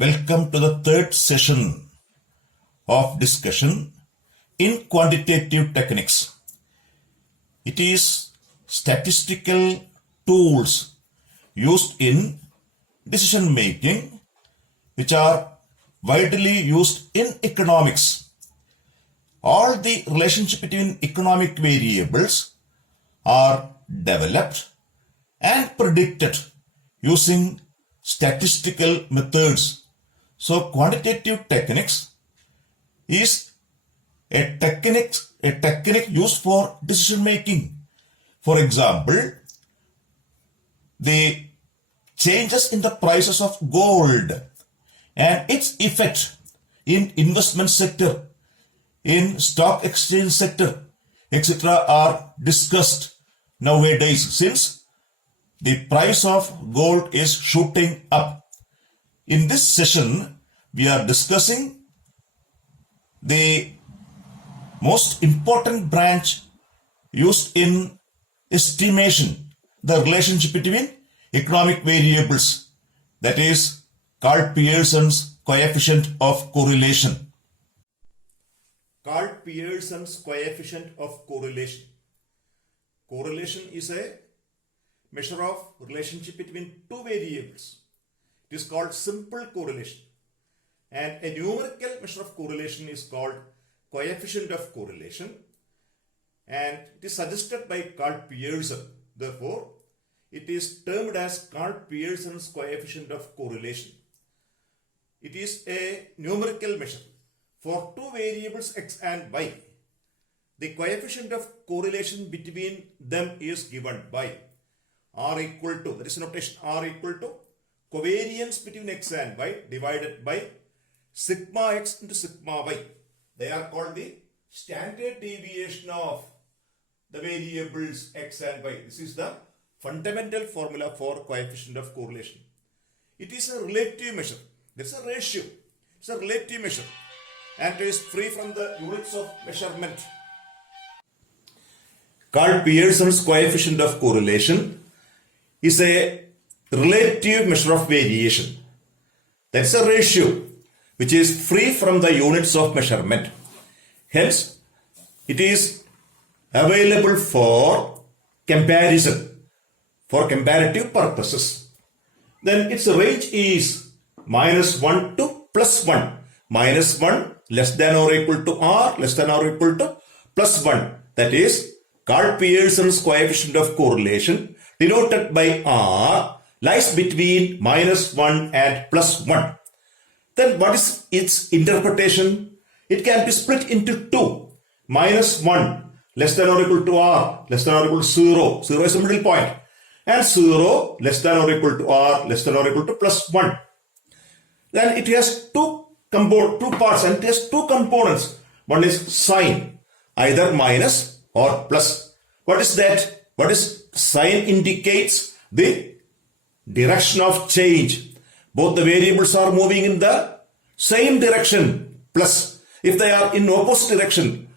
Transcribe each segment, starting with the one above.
Welcome to the third session of discussion in quantitative techniques. It is statistical tools used in decision making which are widely used in economics. All the relationship between economic variables are developed and predicted using statistical methods. So quantitative techniques is a technique used for decision making. For example, the changes in the prices of gold and its effect in investment sector, in stock exchange sector, etc. are discussed nowadays since the price of gold is shooting up. In this session, we are discussing the most important branch used in estimation, the relationship between economic variables, that is called Pearson's coefficient of correlation. Called Pearson's coefficient of correlation. Correlation is a measure of relationship between two variables. It is called simple correlation. And a numerical measure of correlation is called coefficient of correlation. And it is suggested by Carl Pearson. Therefore, it is termed as Carl Pearson's coefficient of correlation. It is a numerical measure. For two variables x and y, the coefficient of correlation between them is given by R equal to, that is notation, R equal to covariance between x and y divided by sigma x into sigma y. They are called the standard deviation of the variables x and y. This is the fundamental formula for coefficient of correlation. It is a relative measure. There is a ratio. It's a relative measure and it is free from the units of measurement. Carl Pearson's coefficient of correlation is a relative measure of variation. That's a ratio which is free from the units of measurement. Hence, it is available for comparison, for comparative purposes. Then its range is -1 to +1. -1 less than or equal to R, less than or equal to +1. That is, Carl Pearson's coefficient of correlation denoted by R lies between -1 and +1. Then what is its interpretation? It can be split into two. -1 less than or equal to R, less than or equal to 0. 0 is the middle point. And 0 less than or equal to R, less than or equal to +1. Then it has two parts and it has two components. One is sign, either minus or plus. What is that? What is sign? Indicates the direction of change. Both the variables are moving in the same direction, plus. If they are in opposite direction,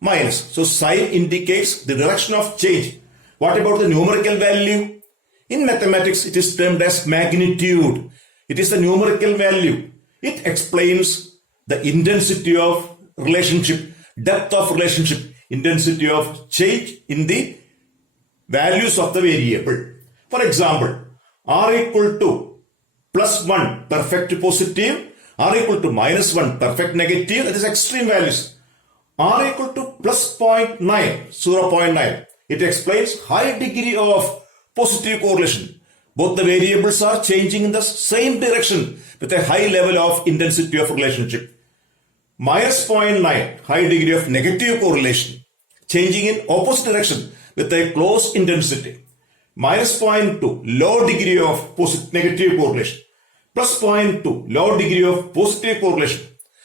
minus. So sign indicates the direction of change. What about the numerical value? In mathematics, it is termed as magnitude. It is the numerical value. It explains the intensity of relationship, depth of relationship, intensity of change in the values of the variable. For example, R equal to +1 perfect positive, R equal to -1 perfect negative, that is extreme values. R equal to +0.9, 0.9. It explains high degree of positive correlation. Both the variables are changing in the same direction with a high level of intensity of relationship. -0.9, high degree of negative correlation, changing in opposite direction with a close intensity. -0.2, low degree of negative correlation. +0.2, low degree of positive correlation.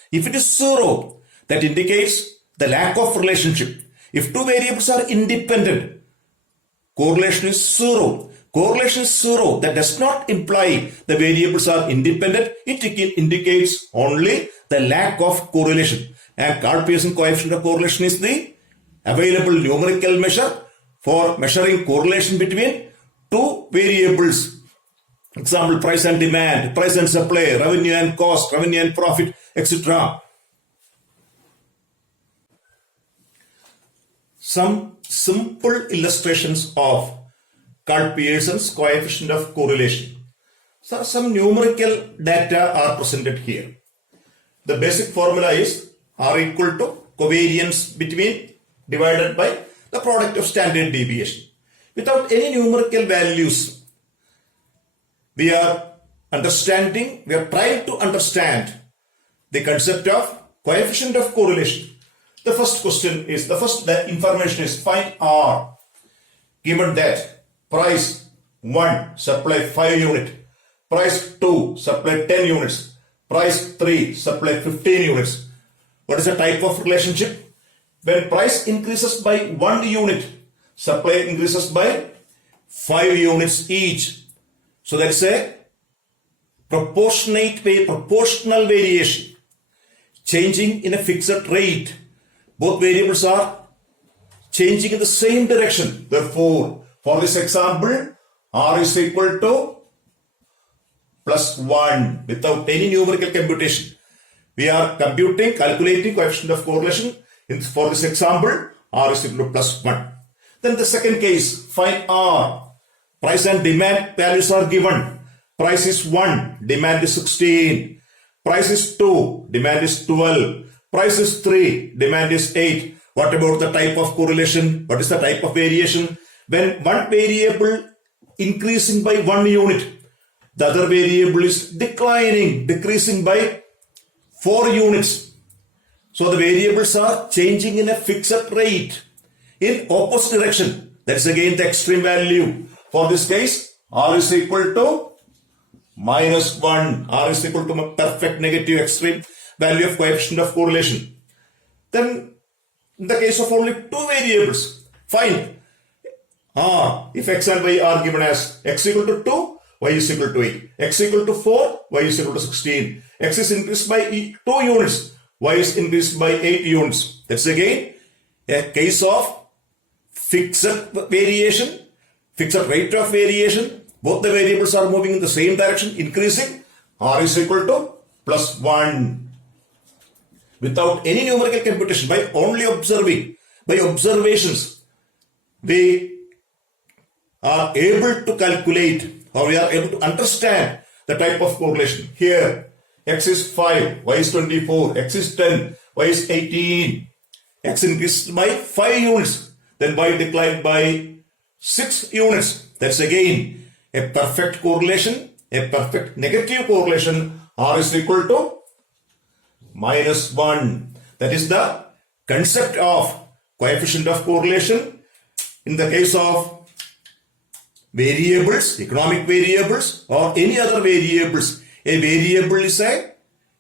If it is 0, that indicates the lack of relationship. If two variables are independent, correlation is 0. Correlation is 0. That does not imply the variables are independent. It indicates only the lack of correlation. And Carl Pearson coefficient of correlation is the available numerical measure for measuring correlation between two variables Example, price and demand, price and supply, revenue and cost, revenue and profit, etc. Some simple illustrations of Carl-Pearson's coefficient of correlation. So some numerical data are presented here. The basic formula is R equal to covariance between divided by the product of standard deviation. Without any numerical values, we are trying to understand the concept of coefficient of correlation. The first information is find R, given that price 1 supply 5 units, price 2 supply 10 units, price 3 supply 15 units. What is the type of relationship? When price increases by 1 unit, supply increases by 5 units each. So that's a proportional variation, changing in a fixed rate. Both variables are changing in the same direction. Therefore, for this example, R is equal to plus 1 without any numerical computation. We are calculating coefficient of correlation. For this example, R is equal to plus 1. Then the second case, find R. Price and demand values are given. Price is 1, demand is 16. Price is 2, demand is 12. Price is 3, demand is 8. What about the type of correlation? What is the type of variation? When one variable increasing by 1 unit, the other variable is decreasing by 4 units. So the variables are changing in a fixed rate in opposite direction. That is again the extreme value. For this case, R is equal to minus 1. R is equal to perfect negative extreme value of coefficient of correlation. Then in the case of only 2 variables, find R. If x and y are given as x equal to 2, y is equal to 8. X equal to 4, y is equal to 16. X is increased by 2 units, y is increased by 8 units. That's again a case of fixed variation, fixed rate of variation. Both the variables are moving in the same direction, increasing. R is equal to plus 1. Without any numerical computation, by only observing, by observations, we are able to calculate or we are able to understand the type of correlation. Here, x is 5, y is 24, x is 10, y is 18. X increased by 5 units, then y declined by 6 units. That's again a perfect correlation, a perfect negative correlation. R is equal to minus 1. That is the concept of coefficient of correlation. In the case of variables, economic variables or any other variables, a variable is a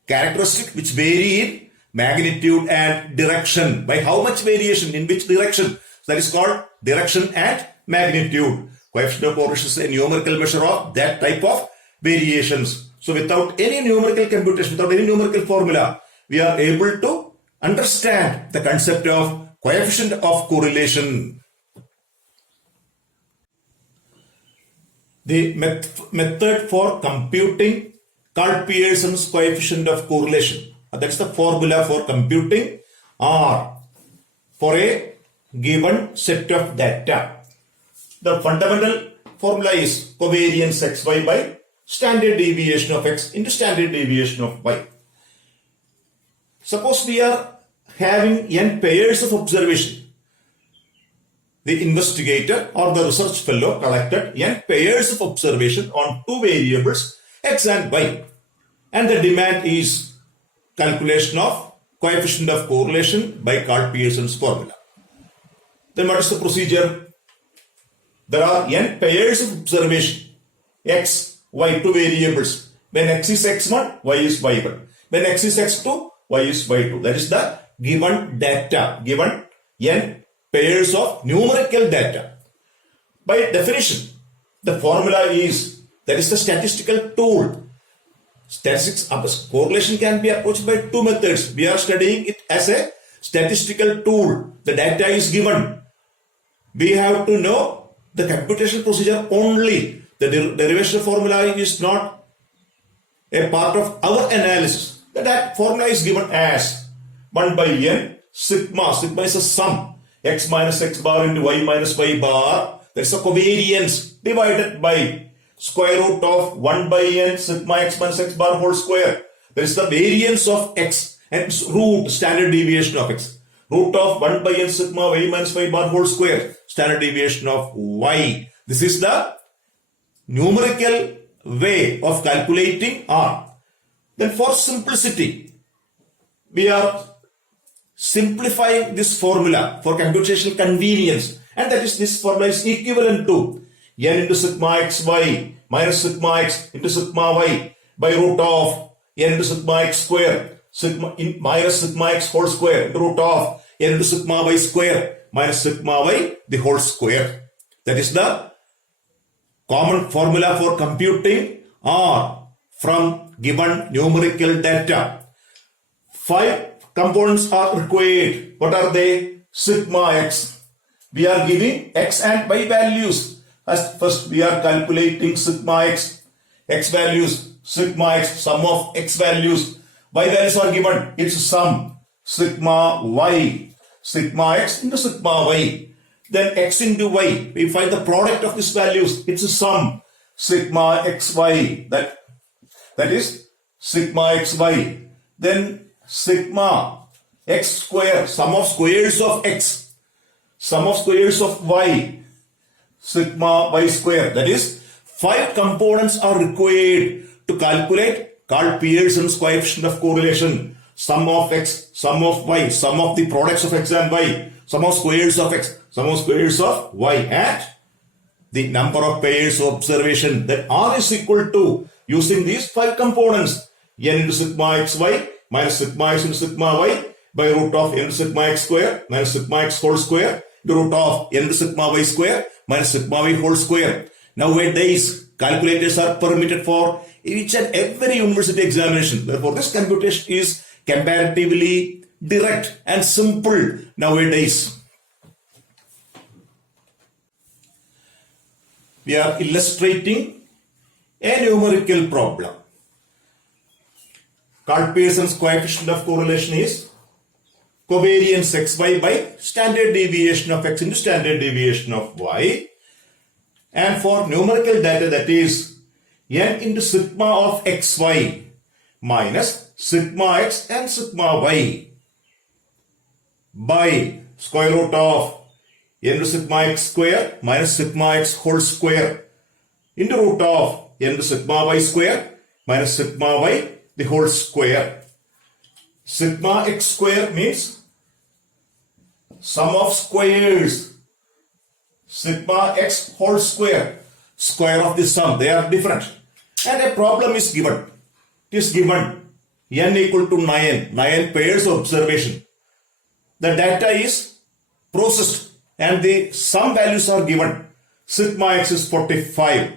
characteristic which vary in magnitude and direction. By how much variation, in which direction? That is called direction and magnitude. Coefficient of correlation is a numerical measure of that type of variations. So without any numerical computation, without any numerical formula, we are able to understand the concept of coefficient of correlation. The method for computing Carl-Pearson's coefficient of correlation. That's the formula for computing R for a given set of data. The fundamental formula is covariance xy by standard deviation of x into standard deviation of y. Suppose we are having n pairs of observation. The investigator or the research fellow collected n pairs of observation on 2 variables x and y, and the demand is calculation of coefficient of correlation by Carl-Pearson's formula. Then what is the procedure? There are n pairs of observation, x, y, 2 variables. When x is x1, y is y1. When x is x2, y is y2. That is the given data, given n pairs of numerical data. By definition, the formula is, that is the statistical tool. Statistics correlation can be approached by 2 methods. We are studying it as a statistical tool. The data is given. We have to know the computation procedure only The derivation formula is not a part of our analysis. That formula is given as 1 by n sigma. Sigma is a sum. X minus x bar into y minus y bar. That's a covariance divided by square root of 1 by n sigma x minus x bar whole square. That is the variance of x and root standard deviation of x. Root of 1 by n sigma y minus y bar whole square. Standard deviation of y. This is the numerical way of calculating R. Then for simplicity, we are simplifying this formula for computational convenience, and that is this formula is equivalent to n into sigma xy minus sigma x into sigma y by root of n into sigma x square sigma in minus sigma x whole square into root of n into sigma y square minus sigma y the whole square. That is the common formula for computing R from given numerical data. 5 components are required. What are they? Sigma x. We are giving x and y values. As first we are calculating sigma x. X values, sigma x, sum of x values. Y values are given. It's sum. Sigma y. Sigma x into sigma y. Then x into y. We find the product of these values. It's a sum. Sigma xy. That is sigma xy. Then sigma x square. Sum of squares of x. Sum of squares of y. Sigma y square. That is 5 components are required to calculate called Pearson's coefficient of correlation. Sum of x, sum of y, sum of the products of x and y, sum of squares of x, sum of squares of y, and the number of pairs of observation. That R is equal to, using these 5 components, n into sigma xy minus sigma x into sigma y by root of n into sigma x square minus sigma x whole square into root of n into sigma y square minus sigma y whole square. Nowadays, calculators are permitted for each and every university examination. Therefore, this computation is comparatively direct and simple nowadays. We are illustrating a numerical problem. Called Pearson's coefficient of correlation is covariance xy by standard deviation of x into standard deviation of y. And for numerical data, that is n into sigma of xy minus sigma x and sigma y by square root of n into sigma x square minus sigma x whole square into root of n into sigma y square minus sigma y the whole square. Sigma x square means sum of squares. Sigma x whole square, square of the sum, they are different. And a problem is given. It is given n equal to 9 pairs of observation. The data is processed and the sum values are given. Sigma x is 45.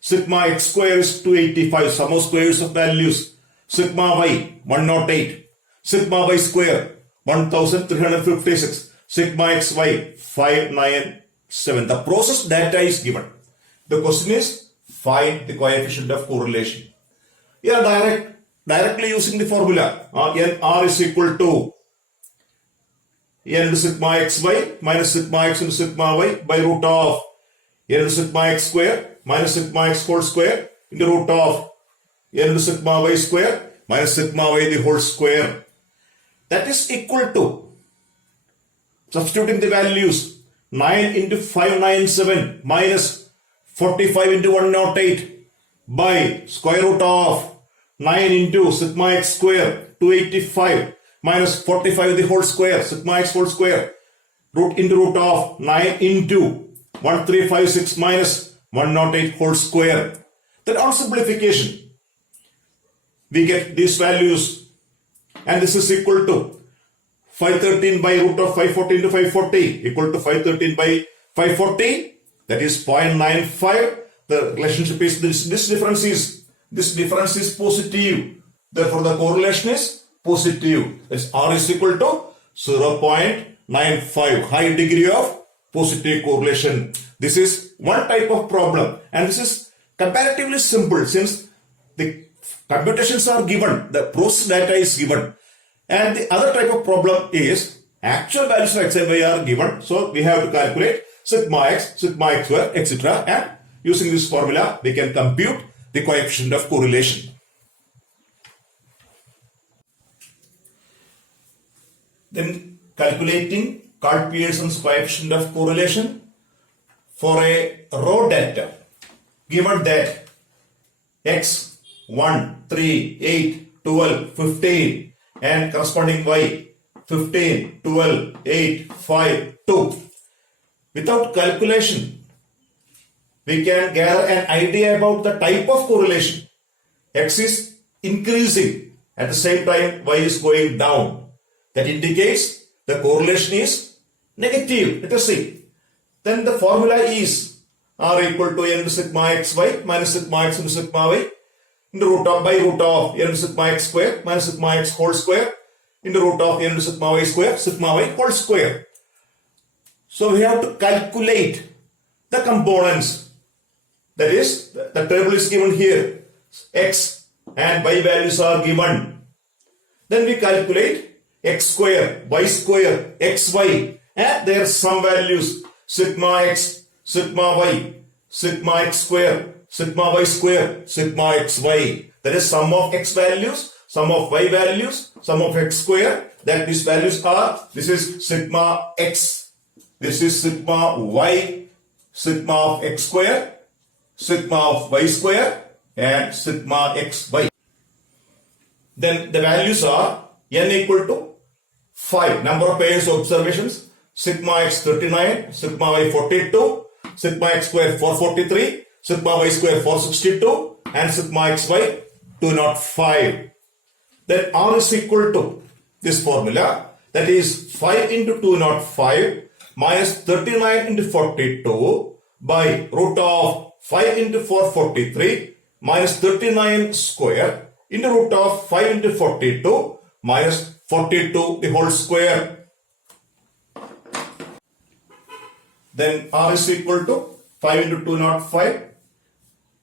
Sigma x square is 285, sum of squares of values. Sigma y 108. Sigma y square 1356. Sigma xy 597. The processed data is given. The question is find the coefficient of correlation. Here directly using the formula R is equal to n into sigma xy minus sigma x into sigma y by root of n into sigma x square minus sigma x whole square into root of n into sigma y square minus sigma y the whole square. That is equal to, substituting the values, 9 into 597 minus 45 into 108 by square root of 9 into sigma x square 285 minus 45 the whole square, sigma x whole square, root into root of 9 into 1356 minus 108 whole square. Then on simplification, we get these values, and this is equal to 513 by root of 540 into 540 equal to 513 by 540, that is 0.95. The relationship is this difference is positive. Therefore, the correlation is positive. That's R is equal to 0.95, high degree of positive correlation. This is one type of problem, and this is comparatively simple since the computations are given, the process data is given. And the other type of problem is actual values of x and y are given. So we have to calculate sigma x square, etc. And using this formula, we can compute the coefficient of correlation. Then calculating Carl-Pearson's coefficient of correlation for a raw data. Given that x 1, 3, 8, 12, 15 and corresponding y 15, 12, 8, 5, 2. Without calculation, we can gather an idea about the type of correlation. X is increasing, at the same time y is going down. That indicates the correlation is negative. Let us see. Then the formula is R equal to n sigma xy minus sigma x into sigma y into root of by root of n sigma x square minus sigma x whole square into root of n sigma y square sigma y whole square. So we have to calculate the components. That is, the table is given here. X and y values are given. Then we calculate x square, y square, xy and their sum values sigma x, sigma y, sigma x square, sigma y square, sigma xy. That is sum of x values, sum of y values, sum of x square. That these values are, this is sigma x, this is sigma y, sigma of x square, sigma of y square and sigma xy. Then the values are n equal to 5, number of pairs of observations, sigma x 39, sigma y 42, sigma x square 443, sigma y square 462 and sigma xy 205. Then R is equal to this formula, that is 5 into 205 minus 39 into 42 by root of 5 into 443 minus 39 square into root of 5 into 42 minus 42 the whole square. Then R is equal to 5 into 205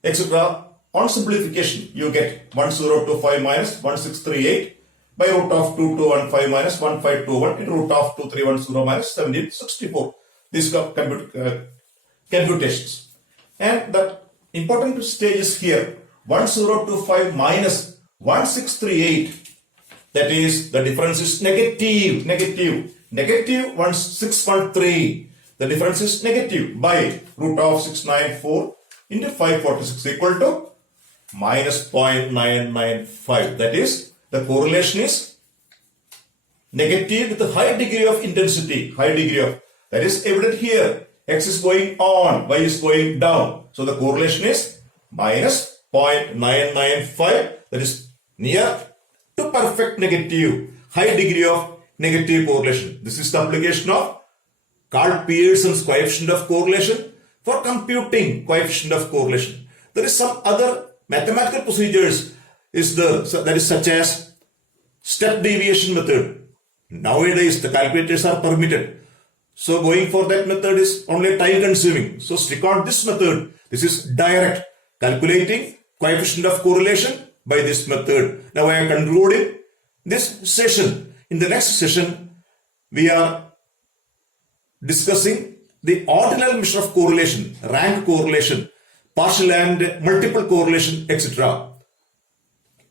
etc. On simplification, you get 1025 minus 1638 by root of 2215 minus 1521 into root of 2310 minus 1764. These computations. And the important stage is here 1025 minus 1638. That is, the difference is negative 1613. The difference is negative by root of 694 into 546 equal to minus 0.995. That is, the correlation is negative with a high degree of intensity. That is evident here. X is going on, Y is going down. So the correlation is minus 0.995. That is near to perfect negative, high degree of negative correlation. This is the application of Carl-Pearson's coefficient of correlation for computing coefficient of correlation. There is some other mathematical procedures that is such as step deviation method. Nowadays the calculators are permitted. So going for that method is only time consuming. So stick on this method. This is direct calculating coefficient of correlation by this method. Now I am concluding this session. In the next session, we are discussing the ordinal measure of correlation, rank correlation, partial and multiple correlation, etc.